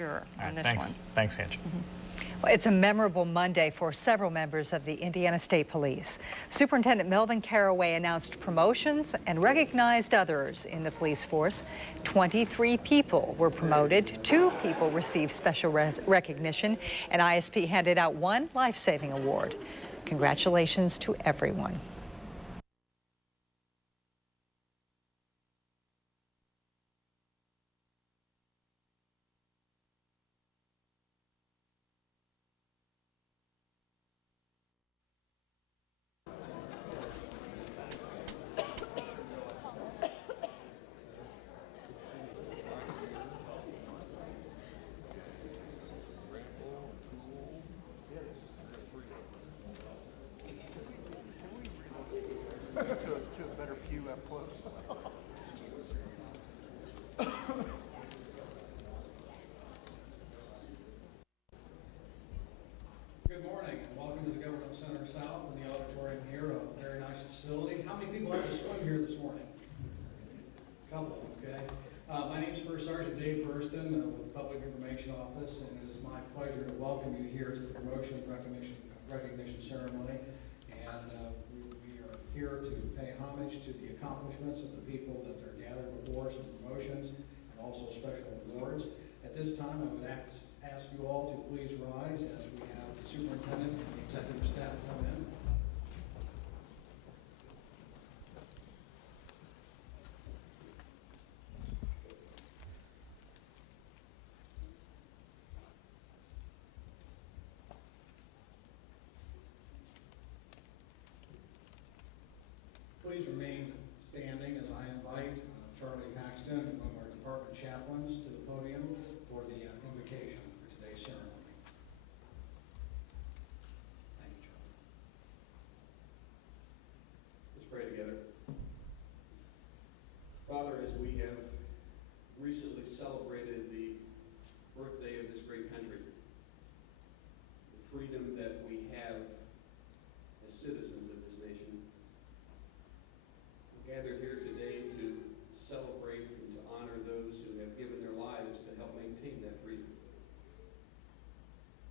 Sure, All on right, this thanks. one. Thanks, Angie. Well, it's a memorable Monday for several members of the Indiana State Police. Superintendent Melvin Caraway announced promotions and recognized others in the police force. 23 people were promoted, 2 people received special recognition, and ISP handed out 1 life-saving award. Congratulations to everyone. To a better view up close. Good morning and welcome to the Government Center South and the auditorium here, a very nice facility. How many people had to swim here this morning? A couple, okay. My name's First Sergeant Dave Burston with the Public Information Office, and it is my pleasure to welcome you here to the promotion and recognition ceremony. And we are here to pay homage to the accomplishments of the people that are gathered before us in promotions and also special awards. At this time, I would ask you all to please rise as we have the superintendent and the executive staff come in. Please remain standing as I invite Charlie Paxton, one of our department chaplains, to the podium for the invocation for today's ceremony. Thank you, Charlie. Let's pray together. Father, as we have recently celebrated the birthday of this great country, the freedom that we have as citizens of this nation, we're gathered here today to celebrate and to honor those who have given their lives to help maintain that freedom.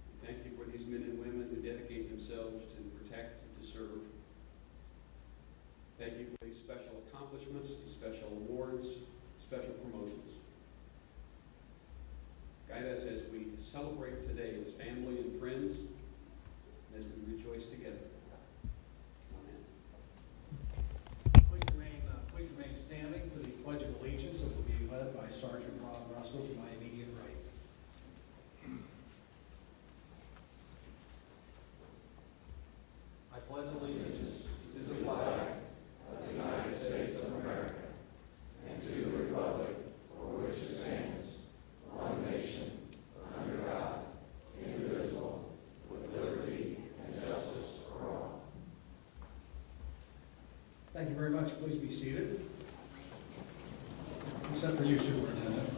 We thank you for these men and women who dedicate themselves to protect and to serve. Thank you for these special accomplishments, these special awards, special promotions. Guide us as we celebrate today as family and friends, and as we rejoice together. Amen. Please remain standing for the Pledge of Allegiance that will be led by Sergeant Rob Russell to my immediate right. I pledge allegiance to the flag of the United States of America and to the republic for which it stands, one nation, under God, indivisible, with liberty and justice for all. Thank you very much. Please be seated. Except for you, Superintendent.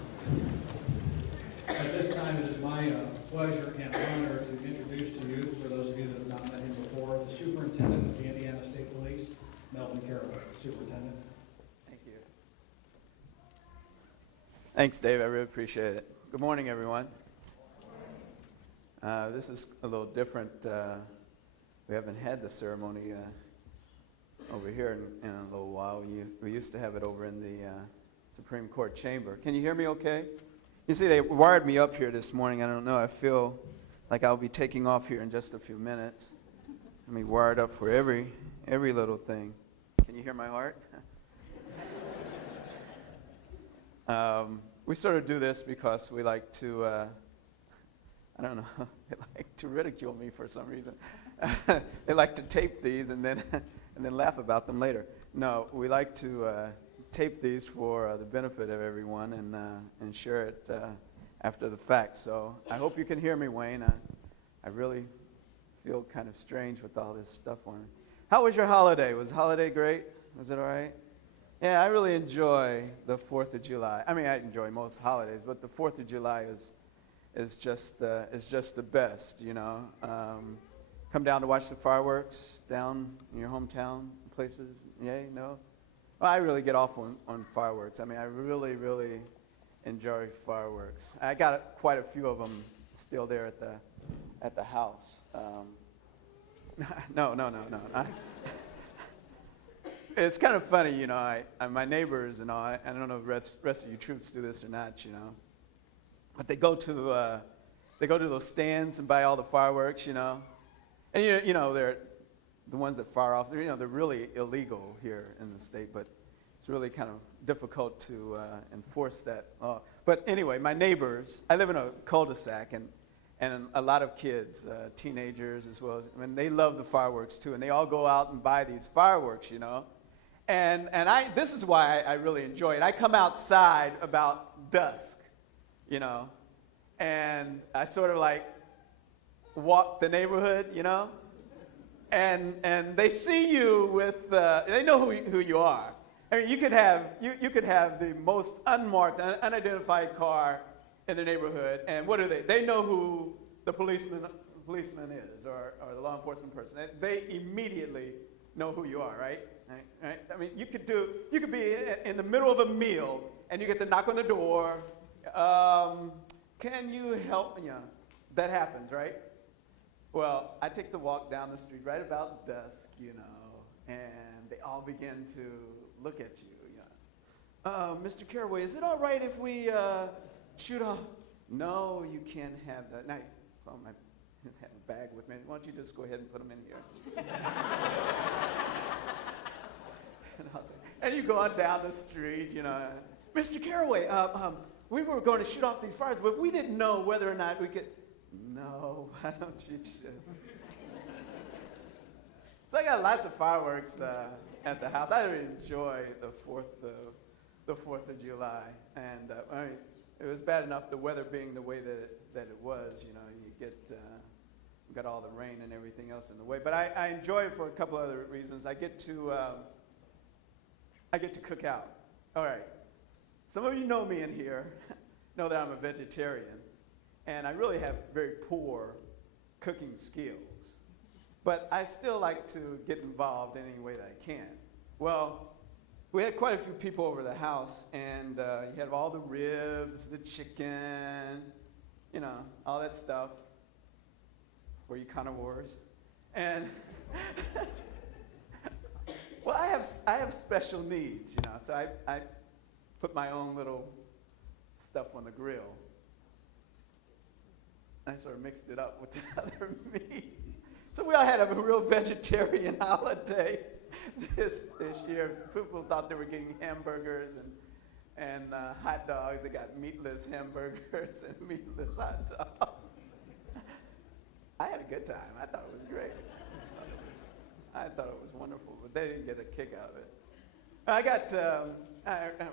At this time, it is my pleasure and honor to introduce to you, for those of you that have not met him before, the Superintendent of the Indiana State Police, Melvin Caraway. Superintendent. Thank you. Thanks, Dave. I really appreciate it. Good morning, everyone. This is a little different. We haven't had the ceremony over here in a little while. We used to have it over in the Supreme Court chamber. Can you hear me okay? You see, they wired me up here this morning. I don't know. I feel like I'll be taking off here in just a few minutes. I mean, wired up for every little thing. Can you hear my heart? We sort of do this because we like to, I don't know, they like to ridicule me for some reason. They like to tape these and then laugh about them later. No, we like to tape these for the benefit of everyone and share it after the fact. So I hope you can hear me, Wayne. I really feel kind of strange with all this stuff on. How was your holiday? Was the holiday great? Was it all right? Yeah, I really enjoy the 4th of July. I mean, I enjoy most holidays, but the 4th of July is just the best, you know. Come down to watch the fireworks down in your hometown places. Yay? No? Well, I really get off on fireworks. I mean, I really enjoy fireworks. I got quite a few of them still there at the house. No. It's kind of funny, you know. My neighbors and all. I don't know if the rest of you troops do this or not, you know. But they go to those stands and buy all the fireworks, you know. And you know they're the ones that fire off. You know they're really illegal here in the state, but it's really kind of difficult to enforce that. But anyway, my neighbors. I live in a cul-de-sac, and a lot of kids, teenagers as well. I mean, they love the fireworks too, and they all go out and buy these fireworks, you know. And this is why I really enjoy it. I come outside about dusk, you know, and I sort of like walk the neighborhood, you know, and they see you with they know who you are. I mean, you could have the most unmarked, unidentified car in the neighborhood, and what are they? They know who the policeman is, or the law enforcement person. They immediately know who you are, right? Right? I mean, you could be in the middle of a meal, and you get the knock on the door. Can you help? You know, that happens, right? Well, I take the walk down the street right about dusk, you know, and they all begin to look at you. You know, Mr. Caraway, is it all right if we shoot off? No, you can't have that. Now, I have a bag with me. Why don't you just go ahead and put them in here? And you go on down the street, you know. Mr. Caraway, we were going to shoot off these fires, but we didn't know whether or not we could. No, why don't you just? So I got lots of fireworks at the house. I really enjoy the 4th of July, and I mean, it was bad enough the weather being the way that it was. You know, you got all the rain and everything else in the way. But I enjoy it for a couple other reasons. I get to cook out. All right. Some of you know me in here, know that I'm a vegetarian, and I really have very poor cooking skills. But I still like to get involved in any way that I can. Well, we had quite a few people over the house, and you had all the ribs, the chicken, you know, all that stuff. Were you carnivores? And well, I have special needs, you know, so I put my own little stuff on the grill. I sort of mixed it up with the other meat. So we all had a real vegetarian holiday this year. People thought they were getting hamburgers and hot dogs. They got meatless hamburgers and meatless hot dogs. I had a good time. I thought it was great. I thought it was wonderful, but they didn't get a kick out of it.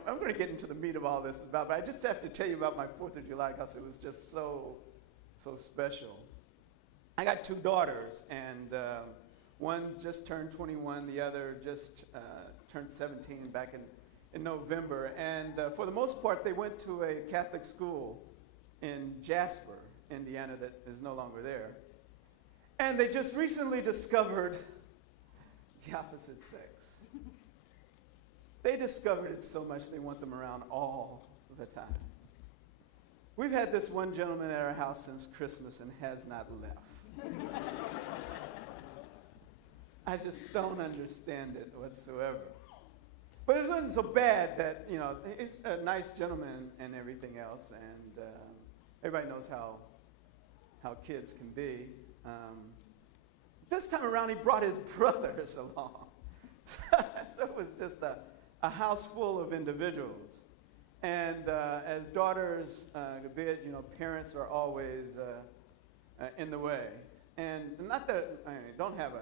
I'm going to get into the meat of all this, but I just have to tell you about my 4th of July because it was just so special. I got 2 daughters, and one just turned 21, the other just turned 17 back in November. And for the most part, they went to a Catholic school in Jasper, Indiana, that is no longer there. And they just recently discovered the opposite sex. They discovered it so much they want them around all the time. We've had this one gentleman at our house since Christmas and has not left. I just don't understand it whatsoever. But it wasn't so bad that, you know, he's a nice gentleman and everything else, and everybody knows how kids can be. This time around, he brought his brothers along. So it was just a house full of individuals. And as daughters bid, you know, parents are always in the way. And not that I don't have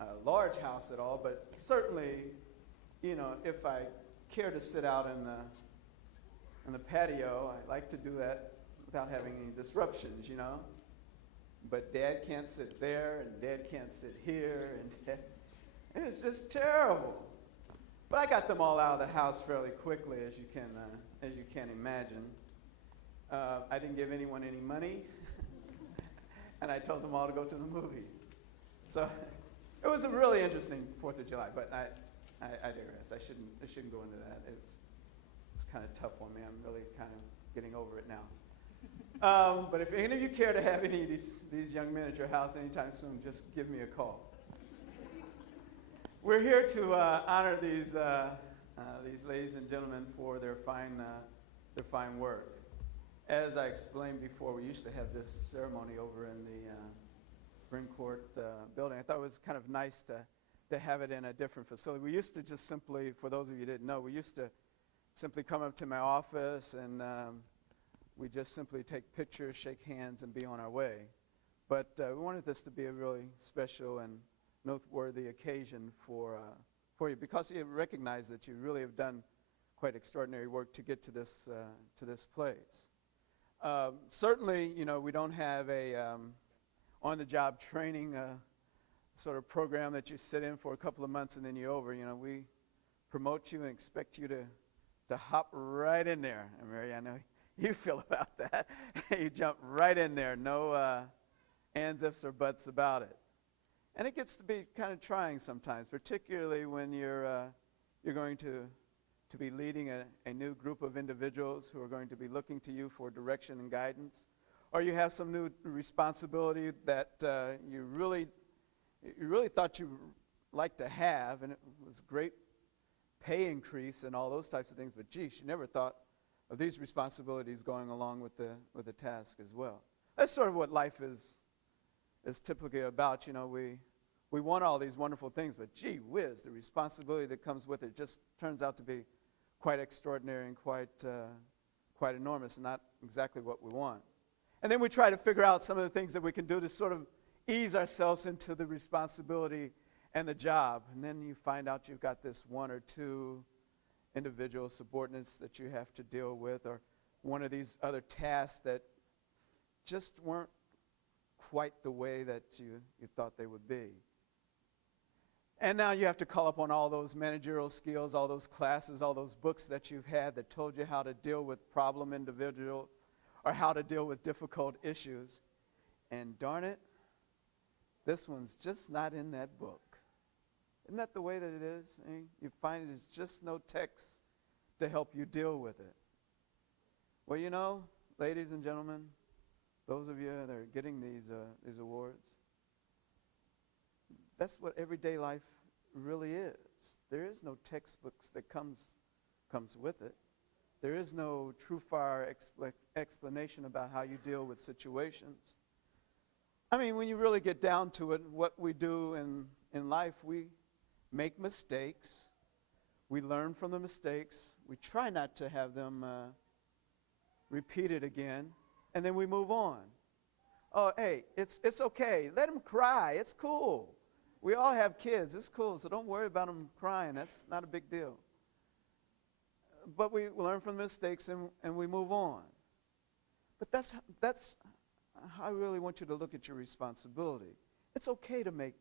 a large house at all, but certainly, you know, if I care to sit out in the patio, I like to do that without having any disruptions, you know. But Dad can't sit there, and Dad can't sit here, and it's just terrible. But I got them all out of the house fairly quickly, as you can imagine. I didn't give anyone any money, and I told them all to go to the movies. So it was a really interesting 4th of July, but I digress. I shouldn't go into that. It's kind of tough on me. I'm really kind of getting over it now. But if any of you care to have any of these young men at your house anytime soon, just give me a call. We're here to honor these ladies and gentlemen for their fine work. As I explained before, we used to have this ceremony over in the Supreme Court building. I thought it was kind of nice to have it in a different facility. We used to just simply, for those of you who didn't know, we used to simply come up to my office and we just simply take pictures, shake hands, and be on our way. But we wanted this to be a really special and noteworthy occasion for you, because you recognize that you really have done quite extraordinary work to get to this place. Certainly, we don't have a on-the-job training sort of program that you sit in for a couple of months and then you're over. We promote you and expect you to hop right in there. And Mary, I know you feel about that. You jump right in there. No ands, ifs, or buts about it. And it gets to be kind of trying sometimes, particularly when you're going to be leading a new group of individuals who are going to be looking to you for direction and guidance, or you have some new responsibility that you really thought you'd like to have, and it was a great pay increase and all those types of things, but geez, you never thought of these responsibilities going along with the task as well. That's sort of what life is typically about. We want all these wonderful things, but gee whiz, the responsibility that comes with it just turns out to be quite extraordinary and quite enormous, and not exactly what we want. And then we try to figure out some of the things that we can do to sort of ease ourselves into the responsibility and the job. And then you find out you've got this one or two individual subordinates that you have to deal with, or one of these other tasks that just weren't quite the way that you thought they would be. And now you have to call upon all those managerial skills, all those classes, all those books that you've had that told you how to deal with problem individuals or how to deal with difficult issues. And darn it, this one's just not in that book. Isn't that the way that it is? You find there's just no text to help you deal with it. Well, ladies and gentlemen, those of you that are getting these awards, that's what everyday life really is. There is no textbooks that comes with it. There is no true-fire explanation about how you deal with situations. I mean, when you really get down to it, what we do in life, we make mistakes. We learn from the mistakes. We try not to have them repeated again, and then we move on. Oh, hey, it's okay. Let them cry. It's cool. We all have kids. It's cool, so don't worry about them crying. That's not a big deal. But we learn from the mistakes and we move on. But that's how I really want you to look at your responsibility. It's okay to make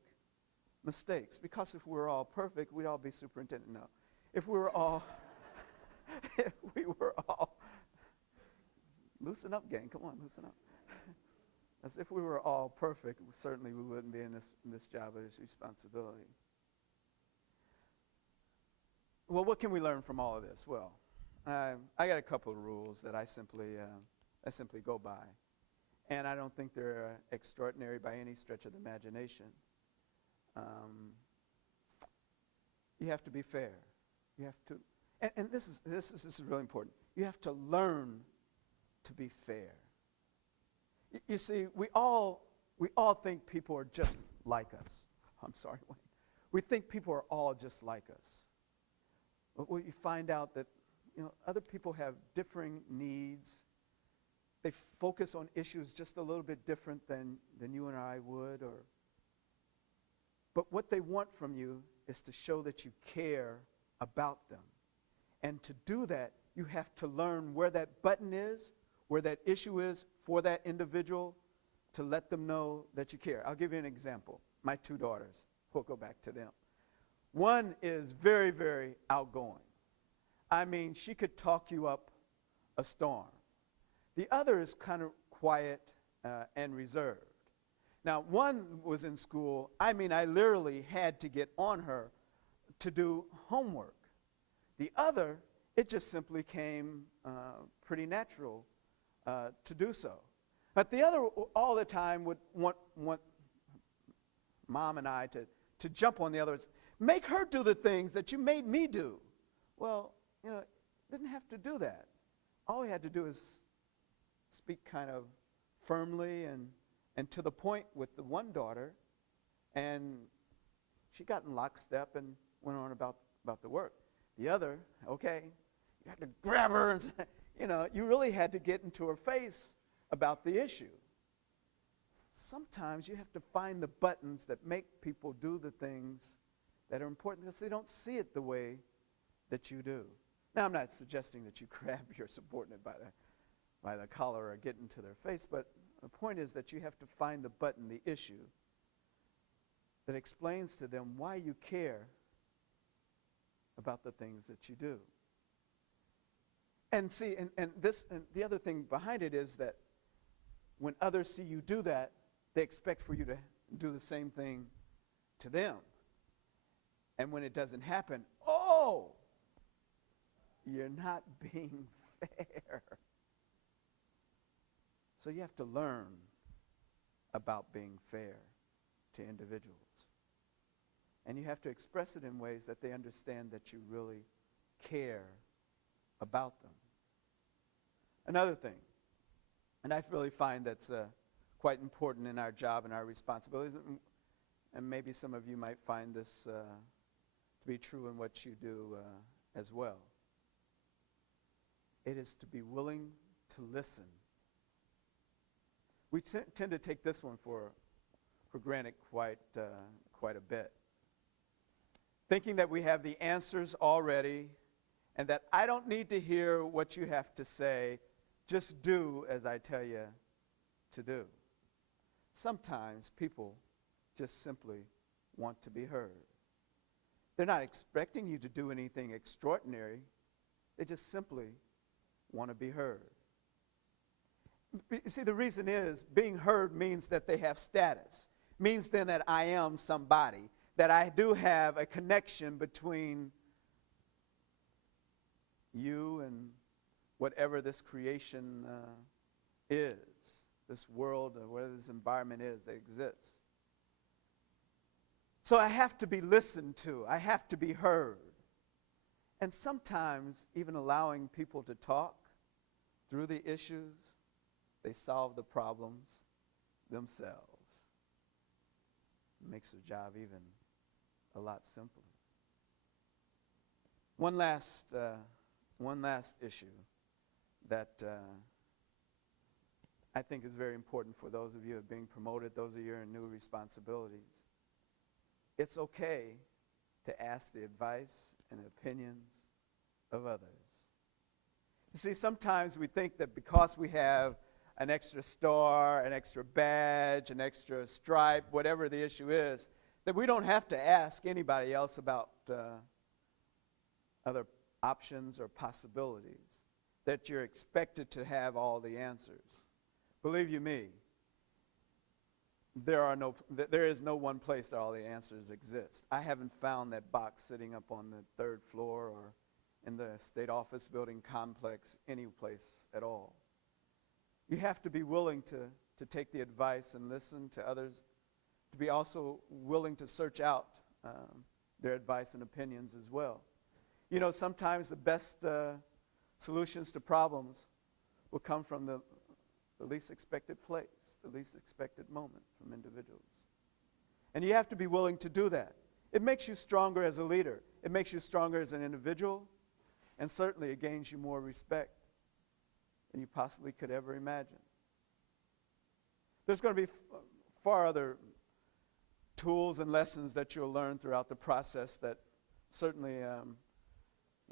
mistakes, because if we were all perfect, we'd all be superintendent. No. If we were all loosen up, gang. Come on, loosen up. As if we were all perfect, certainly we wouldn't be in this job or this responsibility. Well, what can we learn from all of this? Well, I got a couple of rules that I simply go by, and I don't think they're extraordinary by any stretch of the imagination. You have to be fair. You have to, and this is really important. You have to learn to be fair. You see, we all think people are just like us. I'm sorry, Wayne. We think people are all just like us. But when you find out that other people have differing needs, they focus on issues just a little bit different than you and I would, but what they want from you is to show that you care about them. And to do that, you have to learn where that button is, where that issue is for that individual, to let them know that you care. I'll give you an example. My two daughters, we'll go back to them. One is very, very outgoing. I mean, she could talk you up a storm. The other is kind of quiet and reserved. Now, one was in school. I mean, I literally had to get on her to do homework. The other it just simply came pretty natural to do so. But the other all the time would want Mom and I to jump on the others. Make her do the things that you made me do. Well, didn't have to do that. All we had to do is speak kind of firmly and to the point with the one daughter, and she got in lockstep and went on about the work. The other, okay, you had to grab her and say, you really had to get into her face about the issue. Sometimes you have to find the buttons that make people do the things that are important because they don't see it the way that you do. Now, I'm not suggesting that you grab your subordinate by the collar or get into their face, but the point is that you have to find the button, the issue, that explains to them why you care about the things that you do. And see, and the other thing behind it is that when others see you do that, they expect for you to do the same thing to them. And when it doesn't happen, oh, you're not being fair. So you have to learn about being fair to individuals. And you have to express it in ways that they understand that you really care about them. Another thing, and I really find that's quite important in our job and our responsibilities, and maybe some of you might find this to be true in what you do as well. It is to be willing to listen. We tend to take this one for granted quite a bit. Thinking that we have the answers already and that I don't need to hear what you have to say, just do as I tell you to do. Sometimes people just simply want to be heard. They're not expecting you to do anything extraordinary. They just simply want to be heard. You see, the reason is being heard means that they have status. Means then that I am somebody. That I do have a connection between you and whatever this creation is. This world, or whatever this environment is that exists. So I have to be listened to. I have to be heard. And sometimes even allowing people to talk through the issues, they solve the problems themselves. It makes their job even a lot simpler. One last issue that I think is very important for those of you who are being promoted, those of you in new responsibilities. It's okay to ask the advice and opinions of others. You see, sometimes we think that because we have an extra star, an extra badge, an extra stripe, whatever the issue is, that we don't have to ask anybody else about other options or possibilities, that you're expected to have all the answers. Believe you me, there is no one place that all the answers exist. I haven't found that box sitting up on the third floor or in the state office building complex any place at all. You have to be willing to take the advice and listen to others, to be also willing to search out their advice and opinions as well. You know, sometimes the best solutions to problems will come from the least expected place, the least expected moment from individuals. And you have to be willing to do that. It makes you stronger as a leader. It makes you stronger as an individual. And certainly it gains you more respect than you possibly could ever imagine. There's going to be far other tools and lessons that you'll learn throughout the process that certainly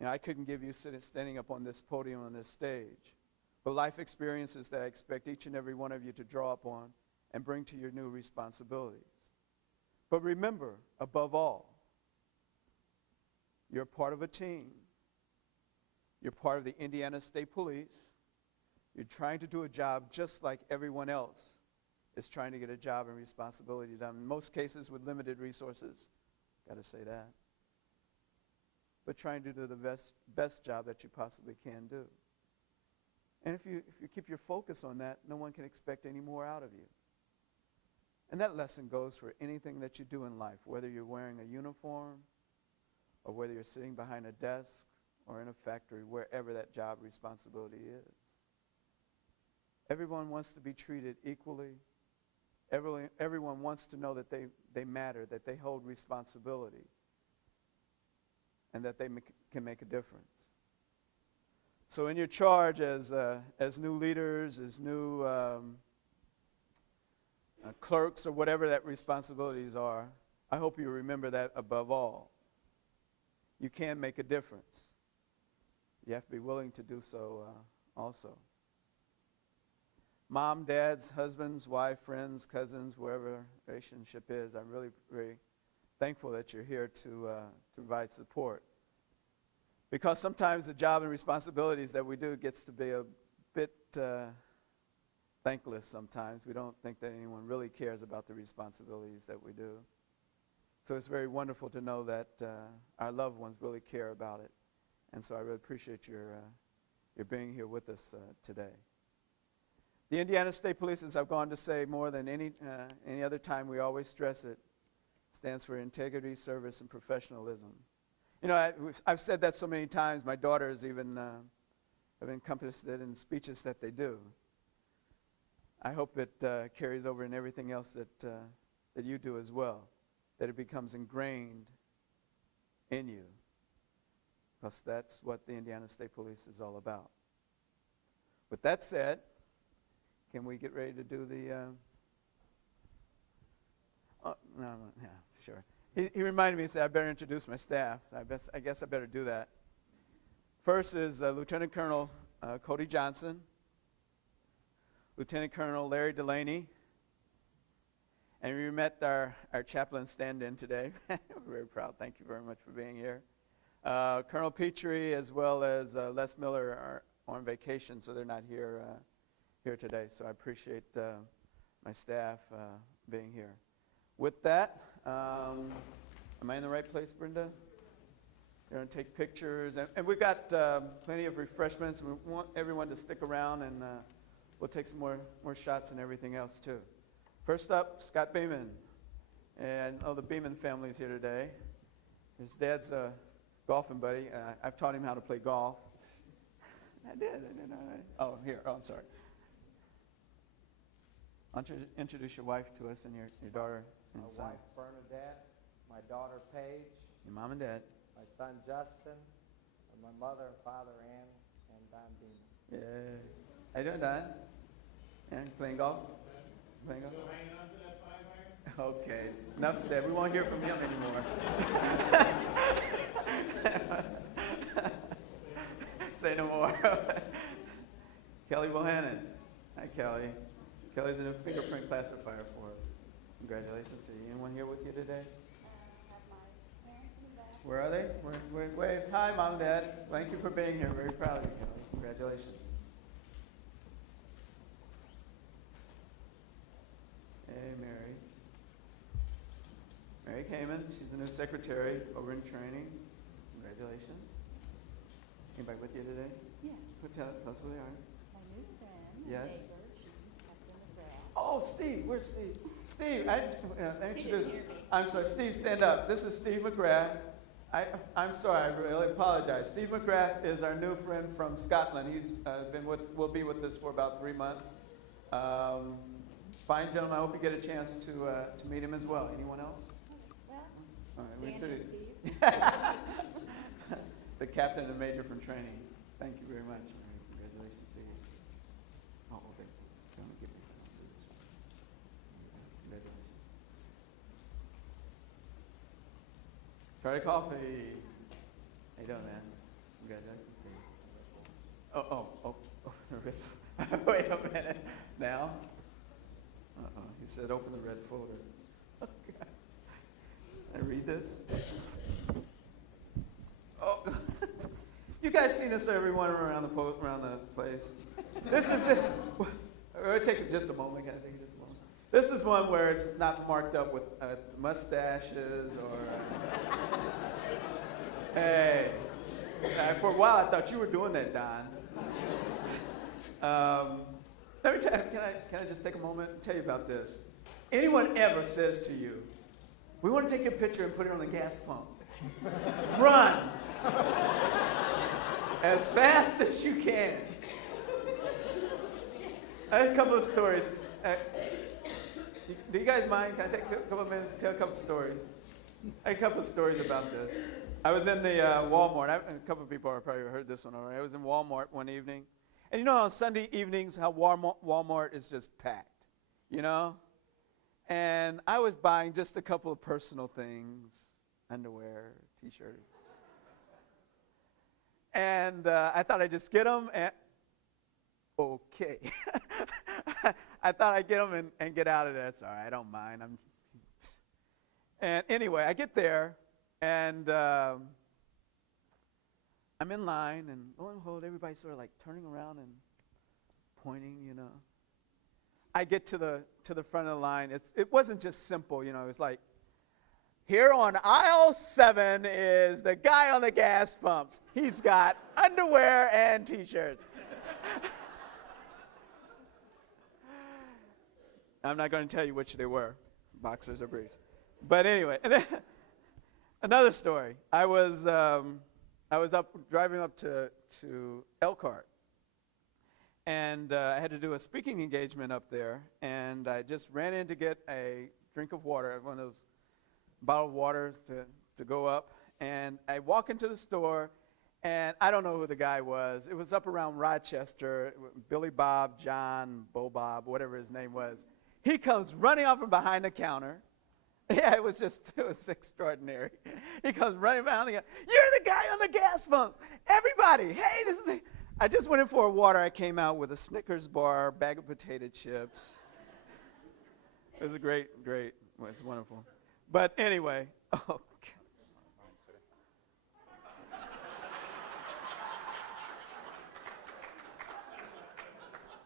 I couldn't give you standing up on this podium on this stage. But life experiences that I expect each and every one of you to draw upon and bring to your new responsibilities. But remember, above all, you're part of a team. You're part of the Indiana State Police. You're trying to do a job just like everyone else is trying to get a job and responsibility done. In most cases with limited resources. Got to say that. but trying to do the best job that you possibly can do. And if you keep your focus on that, no one can expect any more out of you. And that lesson goes for anything that you do in life, whether you're wearing a uniform or whether you're sitting behind a desk or in a factory, wherever that job responsibility is. Everyone wants to be treated equally. Everyone wants to know that they matter, that they hold responsibility, and that they can make a difference. So in your charge as new leaders, as new clerks, or whatever that responsibilities are, I hope you remember that above all. You can make a difference. You have to be willing to do so also. Mom, dads, husbands, wife, friends, cousins, wherever relationship is, I'm really very thankful that you're here to provide support. Because sometimes the job and responsibilities that we do gets to be a bit thankless sometimes. We don't think that anyone really cares about the responsibilities that we do. So it's very wonderful to know that our loved ones really care about it. And so I really appreciate your being here with us today. The Indiana State Police, as I've gone to say more than any other time, we always stress it, stands for integrity, service, and professionalism. You know, I've said that so many times. My daughters even have encompassed it in speeches that they do. I hope it carries over in everything else that you do as well, that it becomes ingrained in you, because that's what the Indiana State Police is all about. With that said, can we get ready to do the... yeah, sure. He reminded me, he said, I better introduce my staff. I guess I better do that. First is Lieutenant Colonel Cody Johnson, Lieutenant Colonel Larry Delaney, and we met our chaplain stand-in today. We're very proud. Thank you very much for being here. Colonel Petrie, as well as Les Miller, are on vacation, so they're not here today. So I appreciate my staff being here. With that, am I in the right place, Brenda? They're going to take pictures. And we've got plenty of refreshments. And we want everyone to stick around, and we'll take some more shots and everything else, too. First up, Scott Beeman. And the Beeman family is here today. His dad's a golfing buddy. I've taught him how to play golf. I did. Oh, here. Oh, I'm sorry. Introduce your wife to us and your daughter. My wife, Bernadette, my daughter, Paige, Your mom and dad. my son, Justin, and my mother and father, Ann, and Don Beeman. Yeah. How you doing, Don? And playing golf? Playing golf? Still hanging on to that 5 iron? Okay. Enough said. We won't hear from him anymore. Say no more. Kelly Bohannon. Hi, Kelly. Kelly's in a fingerprint classifier for us. Congratulations to you. Anyone here with you today? Where are they? Wave. Hi, Mom and Dad. Thank you for being here. Very proud of you, Kelly. Congratulations. Hey, Mary. Mary Kamen. She's a new secretary over in training. Congratulations. Anybody with you today? Yes. Tell us who they are. My new friend, Yes. neighbor, she's up in the grass. Oh, Steve. Where's Steve? Steve, I introduced. I'm sorry, Steve, stand up. This is Steve McGrath. I'm sorry, I really apologize. Steve McGrath is our new friend from Scotland. He's will be with us for about 3 months. Fine gentleman. I hope you get a chance to meet him as well. Anyone else? Well, All right, Dan we and see Steve. the captain and major from training. Thank you very much. Congratulations to you. Oh, okay. Don't give me this one. Congratulations. Try coffee. How you doing, man? Congratulations to you. Oh. Wait a minute. Now? He said open the red folder. Okay. Can I read this? Oh. You guys seen this, everyone around the place? This is just, we'll take it just a moment. Can I take it just a moment? This is one where it's not marked up with mustaches or Hey. For a while, I thought you were doing that, Don. Let me tell you, can I just take a moment and tell you about this? Anyone ever says to you, we want to take your picture and put it on the gas pump. Run as fast as you can. I have a couple of stories. Do you guys mind? Can I take a couple of minutes to tell a couple of stories? I have a couple of stories about this. I was in the Walmart. A couple of people have probably heard this one already. I was in Walmart one evening. And you know on Sunday evenings how Walmart is just packed, you know? And I was buying just a couple of personal things, underwear, T-shirts. And I thought I'd just get them and, okay. I thought I'd get them and get out of there. It's all right, I don't mind. And anyway, I get there, and I'm in line, and lo and behold, everybody's sort of like turning around and pointing, you know. I get to the front of the line. It wasn't just simple, you know. It was like, here on aisle 7 is the guy on the gas pumps. He's got underwear and T-shirts. I'm not going to tell you which they were, boxers or briefs. But anyway, and then another story. I was driving up to Elkhart, and I had to do a speaking engagement up there, and I just ran in to get a drink of water, one of those bottled waters to go up, and I walk into the store, and I don't know who the guy was. It was up around Rochester, Billy Bob, John, Bo Bob, whatever his name was. He comes running off from behind the counter. Yeah, it was extraordinary. He comes running behind the counter. You're the guy on the gas pumps. Everybody, hey, I just went in for a water. I came out with a Snickers bar, bag of potato chips. It was a great, it was wonderful. But anyway, oh,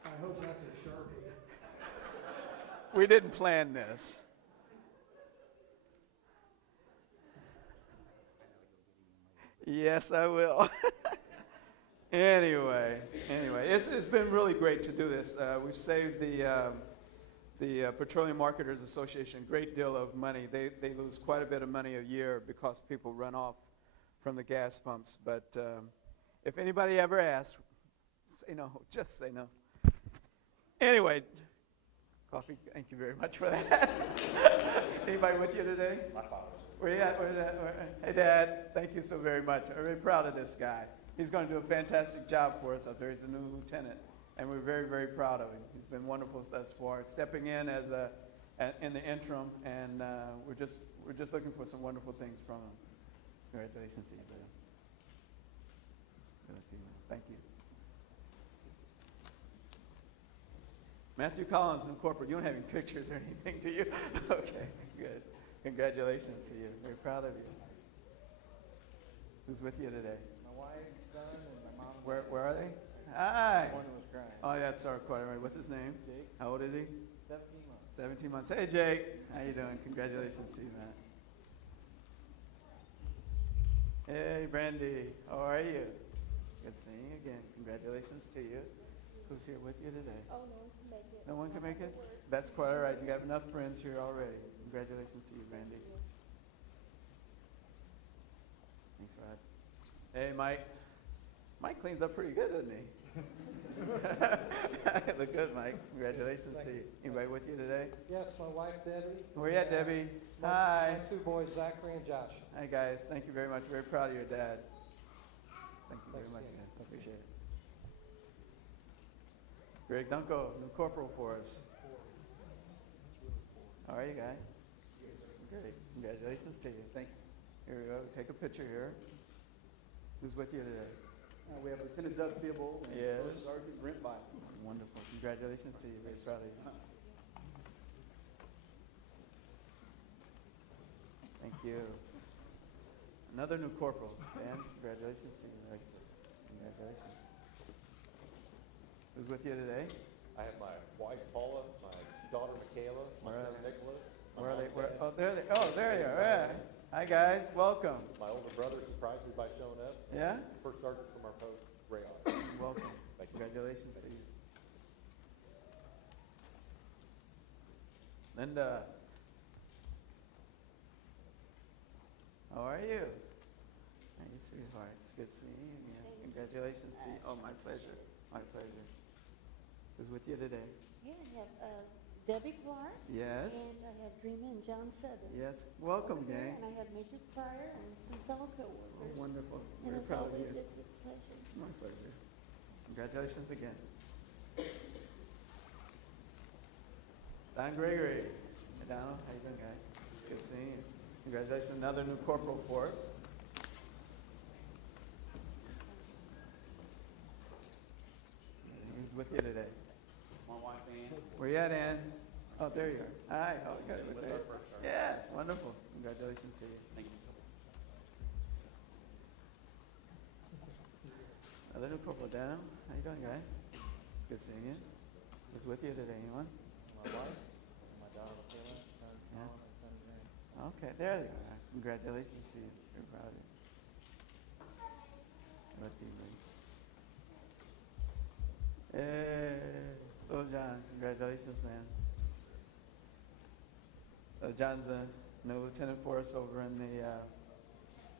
I hope that's a Sharpie. we didn't plan this. Yes, I will. Anyway, it's been really great to do this. We've saved the Petroleum Marketers Association a great deal of money. They lose quite a bit of money a year because people run off from the gas pumps. But if anybody ever asks, say no. Just say no. Anyway, Coffee, thank you very much for that. Anybody with you today? My father. Where you at? Hey, Dad, thank you so very much. I'm very proud of this guy. He's going to do a fantastic job for us up there. He's a new lieutenant, and we're very, very proud of him. He's been wonderful thus far, stepping in as in the interim, and we're just looking for some wonderful things from him. Congratulations to you, brother. Good luck to you, man. Thank you. Matthew Collins in corporate. You don't have any pictures or anything, do you? Okay, good. Congratulations to you. Very proud of you. Who's with you today? My wife, son, and my mom. Where are they? Hi. The one who was crying. Oh, yeah, that's our choir. What's his name? Jake. How old is he? 17 months. 17 months. Hey, Jake. How you doing? Congratulations to you, man. Hey, Brandy. How are you? Good seeing you again. Congratulations to you. Who's here with you today? Oh, no one can make it. No one can make it? That's quite all right. You got enough friends here already. Congratulations to you, Brandy. Thanks, Rod. Hey, Mike. Mike cleans up pretty good, doesn't he? Look good, Mike. Congratulations to you. Anybody with you today? Yes, my wife Debbie. Where you at, Debbie? My Hi. two boys, Zachary and Josh. Hi, guys. Thank you very much. Very proud of your dad. Thank you very Thanks much, again. man. Appreciate it. Greg Dunko, new corporal for us. How are you, guys? Great. Congratulations to you. Thank you. Here we go. Take a picture here. Who's with you today? We have Lieutenant Doug Theobald and Yes. First Sergeant Brent Bynum. Wonderful. Congratulations to you. Very proud of you. Thank you. Another new corporal. Dan, congratulations to you. Congratulations. Who's with you today? I have my wife Paula, my daughter Michaela, my Where are son they? Nicholas. Where are they? Oh, there they are. Yeah. Hi, guys. Welcome. My older brother surprised me by showing up. Yeah? First sergeant from our post, Ray Otter. Welcome. Thank you. Congratulations to you. Linda. How are you? Hey, sweetheart. It's good seeing you again. Congratulations to you. Oh, my pleasure. My pleasure. Who's with you today? Yeah, I have Debbie Clark. Yes. And I have Dreamer and John Southern. Yes. Welcome, over here, gang. And I have Major Pryor and some fellow coworkers. Wonderful. And Very as proud of always, you. it's a pleasure. My pleasure. Congratulations again. Don Gregory. Hey, Donald. How you doing, guys? Good seeing you. Congratulations. Another new corporal for us. Who's with you today? My wife, Ann. Where you at, Ann? Oh, there you are. Hi. Oh, good. Yes, wonderful. Congratulations to you. Thank you. Another new corporal, Dan. How you doing, guy? Good seeing you. Who's with you today? Anyone? My wife, my daughter Taylor, son Yeah. Colin, and son Grant. Okay, there they are. Congratulations to you. Very proud of you. What do you mean? Hey, little John, congratulations, man. John's a new lieutenant for us over in the,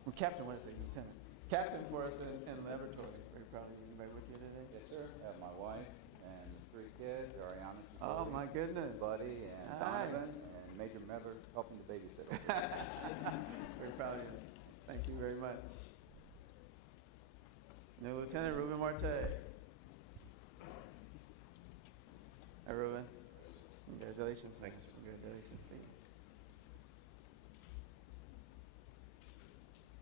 well, captain, what is it, lieutenant? Captain for us in laboratory. Very proud of you. Anybody with you today? Yes, sir. I have my wife and 3 kids, Ariana, Oh, my goodness. Buddy, and Hi. Donovan, and Major Miller helping the babysit. Very proud of you. Thank you very much. New Lieutenant Ruben Marte. Hi, Ruben. Congratulations. Thanks. Congratulations to you.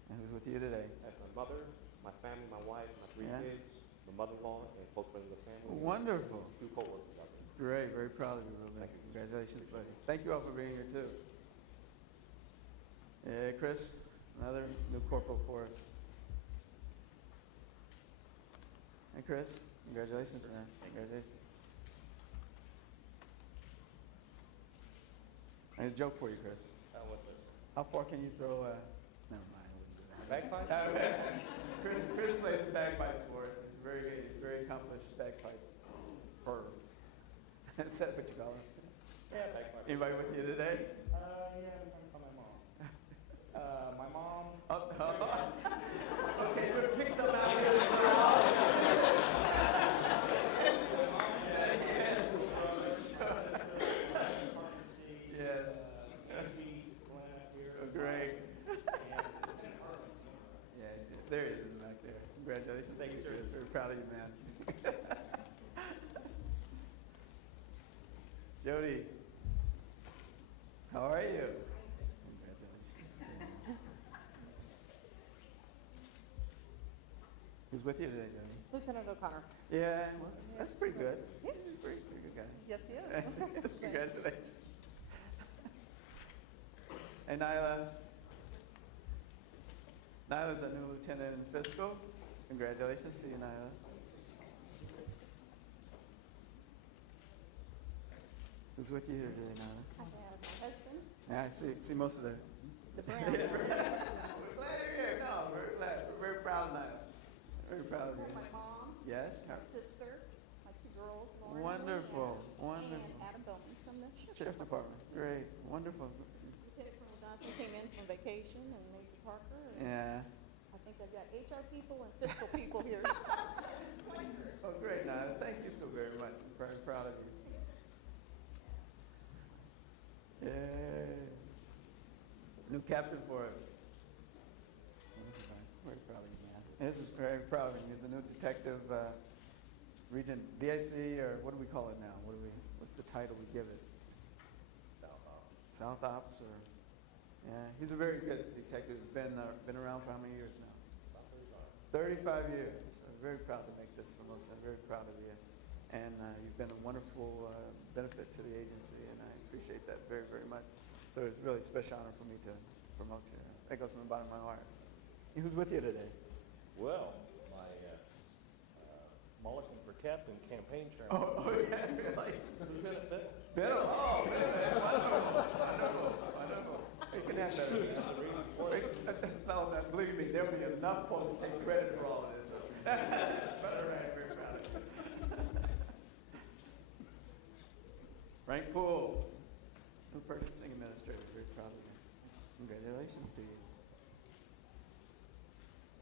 And who's with you today? I have my mother, my family, my wife, my 3 Yeah. kids, my mother-in-law, and close friends of the family. Wonderful. 2 co-workers out there. Great. Very proud of you, Ruben. Thank you. Congratulations, buddy. Thank you all for being here, too. Yeah, Chris, another new corporal for us. Hey, Chris. Congratulations, man. Congratulations. I have a joke for you, Chris. What's this? How far can you throw a... Never mind. Bagpipe? Chris plays the bagpipe for us. He's very good. He's a very accomplished bagpipe per. Is that what you call it? Yeah, bagpipe. Anybody with you today? Yeah, I'm trying to call my mom. My mom. Okay, we're gonna pick some out here. Yes. Oh, great. Yeah, there he is in the back there. Congratulations. Thank you, sir. Chris. Very proud of you, man. Jody, how are you? Congratulations. Who's with you today, Jody? Lieutenant O'Connor. Yeah, well, that's pretty good. He's a pretty good guy. Yes, he Yes, is. yes, congratulations. And Nyla. Nyla's a new lieutenant in fiscal. Congratulations to you, Nyla. Who's with you here today, Nyla? I have my husband, Yeah, I see most of the. the brown. We're glad you're here. No, we're glad. We're very proud of Nyla. Very proud of you. My mom, Yes. my sister, my 2 girls, Lauren and Wonderful. Leanne, Wonderful. and Adam Bowman from the sheriff's Sheriff's Department. Great. Wonderful. Lieutenant Colonel Dawson came in from vacation, and Major Parker. And Yeah. I think I've got HR people and fiscal people here. Oh, great, Nyla. Thank you so very much. I'm very proud of you. Yay. New captain for us. Very proud of you, man. This is very proud of him. He's a new detective, region, DIC, or what do we call it now? What's the title we give it? South Ops, or, yeah. He's a very good detective. He's been around for how many years now? 35 years. So I'm very proud to make this promotion. I'm very proud of you. And you've been a wonderful benefit to the agency, and I appreciate that very, very much. So it's really a special honor for me to promote you. That goes from the bottom of my heart. Who's with you today? Well, my Mulligan for Captain campaign chair. Oh, yeah, really? Lieutenant Bill. Bill, oh, wonderful, wonderful, wonderful. You can have that. believe me, there'll be enough folks take credit for all of this. But all right, very proud of you. Frank Poole, new purchasing administrator, very proud of you. Congratulations to you.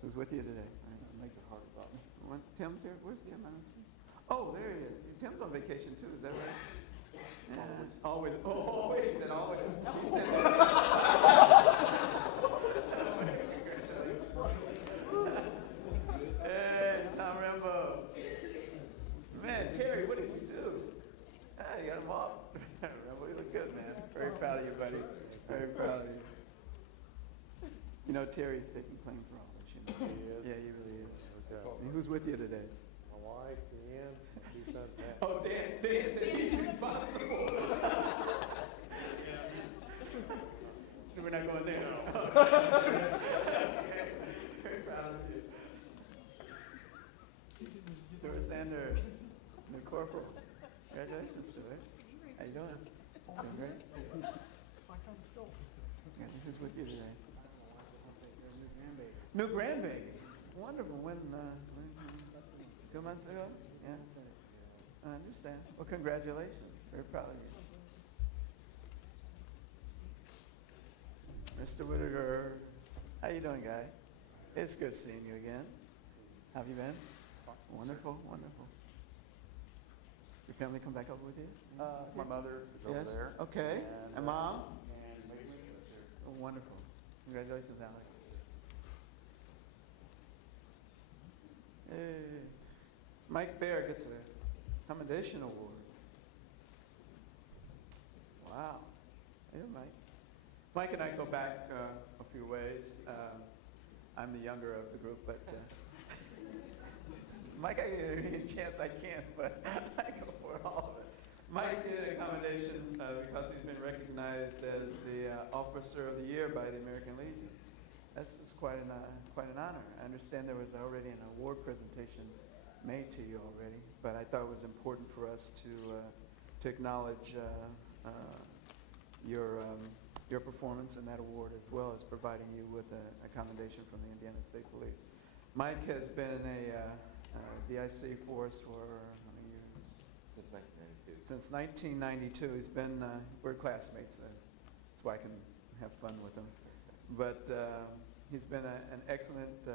Who's with you today? Make it hard about me. Tim's here? Where's Tim? I don't see him. Oh, there he is. Tim's on vacation too, is that right? Yeah. Always. Oh, always and always. He said Hey, Tom Rambo. Man, Terry, what did you do? Ah, you got him off. Rambo, you look good, man. Very proud of you, buddy. Very proud of you. You know, Terry's taking claim for all this, you know. He is? Yeah, he really is. Okay. And who's with you today? My wife, Deanne, two sons, Matt. Oh, Dan said he's responsible. We're not going there. Okay. Very proud of you. Stuart Sander, new corporal. Congratulations, Stuart. How you doing? Doing great? Yeah, who's with you today? New grandbaby. Wonderful. When 2 months ago? Yeah. I understand. Well, congratulations. Very proud of you. Mr. Whittaker. How you doing, guy? It's good seeing you again. How have you been? Wonderful, wonderful. Your family come back over with you? My mother is over Yes. there. Okay. And mom? And my sister is here. Oh, wonderful. Congratulations, Alex. Hey. Mike Bear gets a commendation award. Wow. Hey, Mike. Mike and I go back a few ways. I'm the younger of the group, but Mike, I get any chance I can, but I go for all of it. Mike's getting a commendation because he's been recognized as the Officer of the Year by the American Legion. That's just quite an honor. I understand there was already an award presentation made to you already, but I thought it was important for us to acknowledge your performance in that award, as well as providing you with a commendation from the Indiana State Police. Mike has been in a DIC force for how many years? Since 1992. He's been, we're classmates, that's why I can have fun with him. But he's been an excellent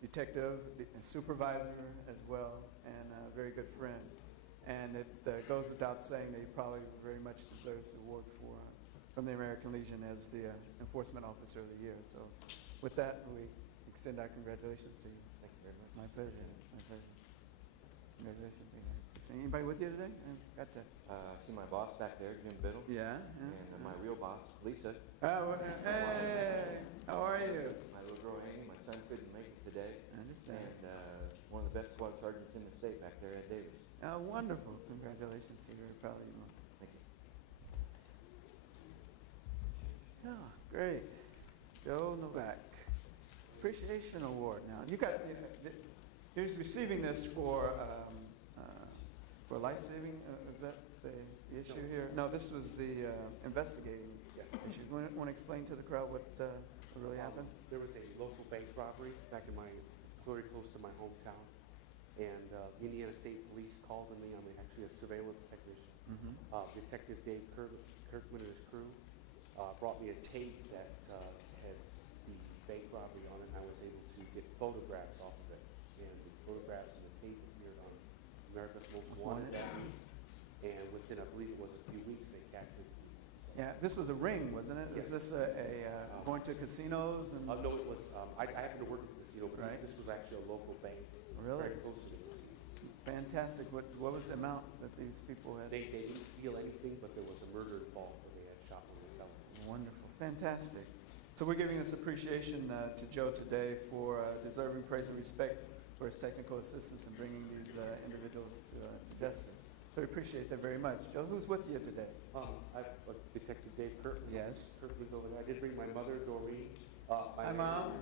detective and supervisor as well, and a very good friend. And it goes without saying that he probably very much deserves the award from the American Legion as the Enforcement Officer of the Year. So with that, we extend our congratulations to you. Thank you very much. My pleasure. My pleasure. Congratulations. Is anybody with you today? Got that. See my boss back there, Jim Biddle. Yeah. And my real boss, Lisa. Oh, hey, how are you? My little girl, Amy. My son couldn't make it today. I understand. And one of the best squad sergeants in the state back there, Ed Davis. Oh, wonderful. Congratulations to you. Very proud of you, Mom. Thank you. Oh, great. Joe Novak. Appreciation Award. Now, you're receiving this for life-saving, is that the issue here? No, this was the investigating issue. Want to explain to the crowd what really happened? There was a local bank robbery back in very close to my hometown, and Indiana State Police called on me. I'm actually a surveillance technician. Detective Dave Kirkman and his crew brought me a tape that had the bank robbery on it, and I was able to get photographs off of it. And the photographs and the tape appeared on America's Most Wanted Avenue, and within, I believe it was a few weeks, they captured the Yeah, this was a ring, wasn't it? Yes. Is this going to casinos? And no, it was, I happened to work at the casino, but Right. this was actually a local bank. Really? Very close to the casino. Fantastic. What was the amount that these people had? They didn't steal anything, but there was a murder involved when they had shot one of the felons. Wonderful. Fantastic. So we're giving this appreciation to Joe today for deserving praise and respect for his technical assistance in bringing these individuals to justice. So we appreciate that very much. Joe, who's with you today? Detective Dave Kirkman. Yes. Kirkman's over there. I did bring my mother, Doreen. Hi, Mom.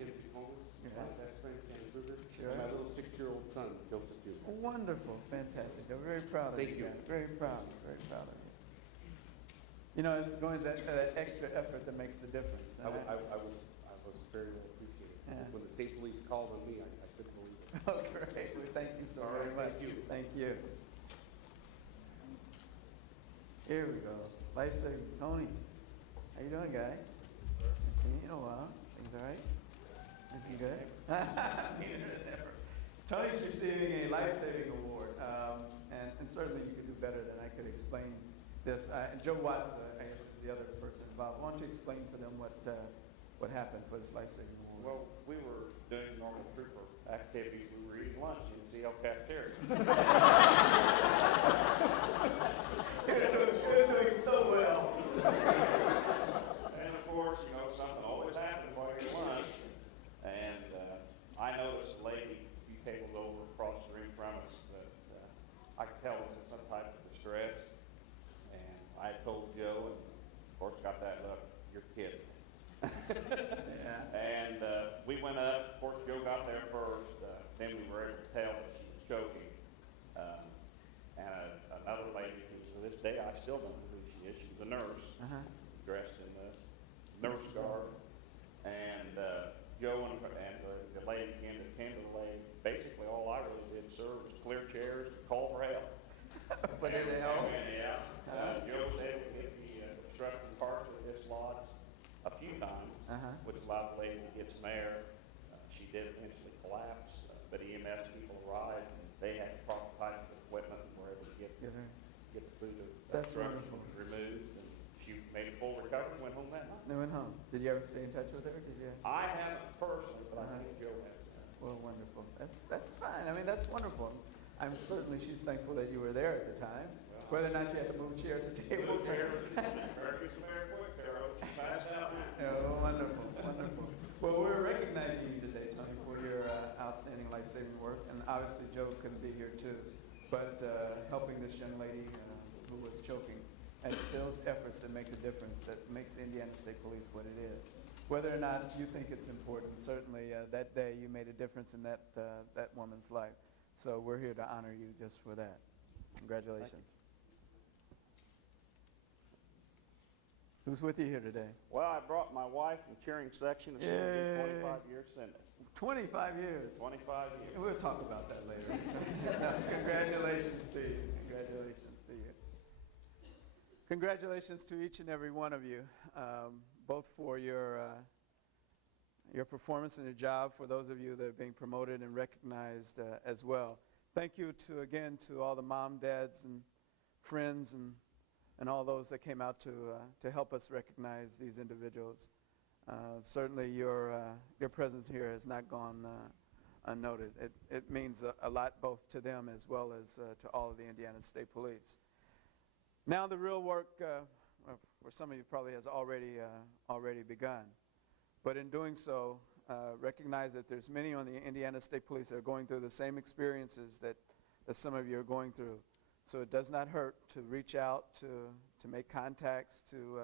Timothy Holmes. Yes. My best friend, Ken Kruger. Sure. And my little 6-year-old son, Joseph Jr. Wonderful. Fantastic. I'm very proud of Thank you. you. Very proud. Very proud of you. You know, it's going that extra effort that makes the difference. I was so it's very well appreciated. Yeah. When the state police called on me, I couldn't believe it. Oh, great. Well, thank you so All very right, much. thank you. Thank you. Here we go. Life-saving. Tony. How you doing, guy? I've seen you in a while. Things all right? Everything good? Tony's receiving a life-saving award, and certainly you could do better than I could explain this. And Joe Watts, I guess, is the other person involved. Why don't you explain to them what happened for this life-saving award? Well, we were doing normal trooper activities. We were eating lunch in the CL cafeteria. It was doing so well. And of course, you know, something always happens while you're at lunch. And I noticed a lady a few tables over across the room from us that I could tell was in some type of distress. And I told Joe, and of course got that look, you're kidding. Yeah. And we went up. Of course, Joe got there first. Then we were able to tell that she was choking. And another lady who, to this day, I still don't know who she is. She was a nurse, dressed in the nurse garb. And Joe and the lady came to tend to the lady. Basically, all I really did, sir, was clear chairs, call for help. But did they help? Yeah. Joe was able to get the obstructing parts of this lodge a few times, which allowed the lady to get some air. She did eventually collapse, but EMS people arrived, and they had the proper type of equipment and were able to get the food That's obstruction wonderful. removed. And she made a full recovery and went home that night. They went home. Did you ever stay in touch with her? Did you? I haven't personally, but I think Joe has. Well, wonderful. That's fine. I mean, that's wonderful. I'm certainly, she's thankful that you were there at the time. Whether or not you had to move chairs or tables. Move chairs, better get some air quick there, she passed out now. Oh, wonderful, wonderful. Well, we're recognizing you today, Tony, for your outstanding life-saving work. And obviously, Joe couldn't be here too, but helping this young lady who was choking, and still efforts that make a difference, that makes the Indiana State Police what it is. Whether or not you think it's important, certainly that day you made a difference in that woman's life. So we're here to honor you just for that. Congratulations. Who's with you here today? Well, I brought my wife from cheering section of CMB 25 years Sunday. 25 years. 25 years. We'll talk about that later. Congratulations to you. Congratulations to you. Congratulations to each and every one of you, both for your performance in your job, for those of you that are being promoted and recognized as well. Thank you again to all the mom, dads, and friends, and all those that came out to help us recognize these individuals. Certainly your presence here has not gone unnoted. It means a lot both to them as well as to all of the Indiana State Police. Now the real work, for some of you probably has already begun. But in doing so, recognize that there's many on the Indiana State Police that are going through the same experiences that some of you are going through. So it does not hurt to reach out, to make contacts, to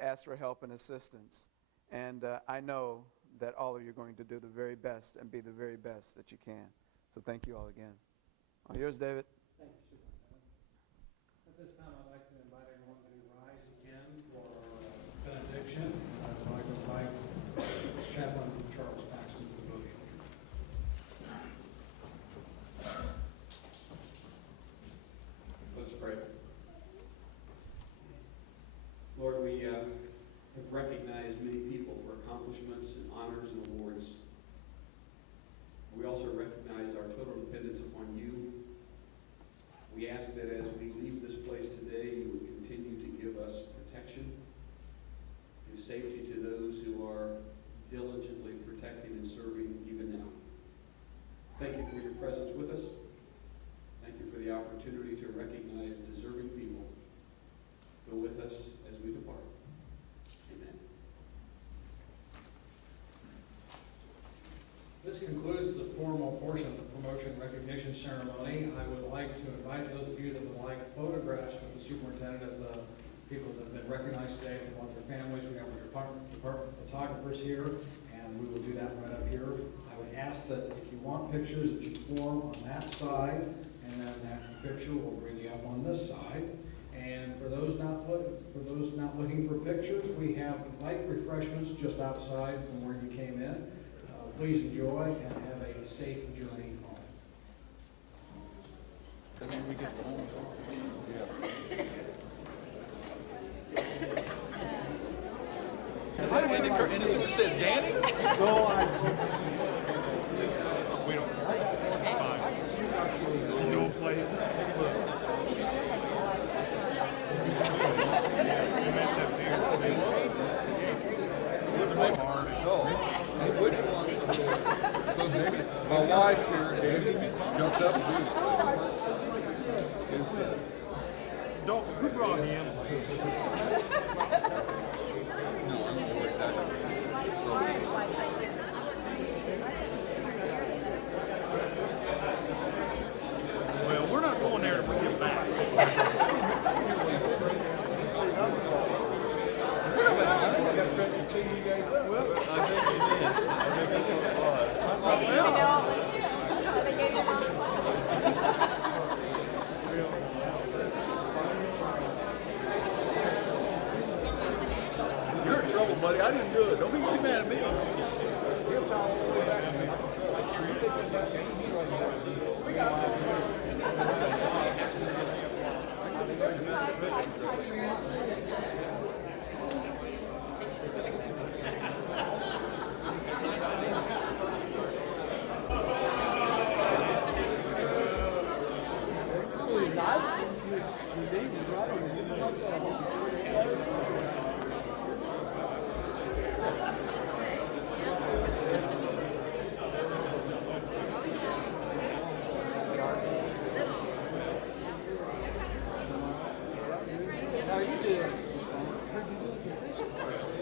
ask for help and assistance. And I know that all of you are going to do the very best and be the very best that you can. So thank you all again. All yours, David. Thank you, Superintendent. At this time, I'd like to invite everyone to rise again for benediction. I'd like to invite Chaplain Charles Paxton to the podium. Let's pray. Lord, we have recognized many people for accomplishments and honors and awards. We also recognize our total dependence upon you. We ask that as we leave this place today, you would continue to give us protection, give safety to those who are diligently protecting and serving even now. Thank you for your presence with us. Thank you for the opportunity to recognize deserving people. Go with us as we depart. Amen. This concludes the formal portion of the promotion recognition ceremony. I would like to invite those of you that would like photographs with the superintendent of the people that have been recognized today, if they want their families. We have our department photographers here, and we will do that right up here. I would ask that if you want pictures, that you form on that side, and then after the picture, we'll bring you up on this side. And for those not looking for pictures, we have light refreshments just outside from where you came in. Please enjoy and have a safe journey home. And as soon as it said Danny, we don't care. Fine. You'll play it. You messed up there. Which one? My wife's here, Danny, jumped up and don't, who brought him? Well, we're not going there to bring him back. Well, I think he did. I think that's what it was. They gave him all the You're in trouble, buddy. I didn't do it. Don't be mad at me. How are you doing? Heard you doing some fishing.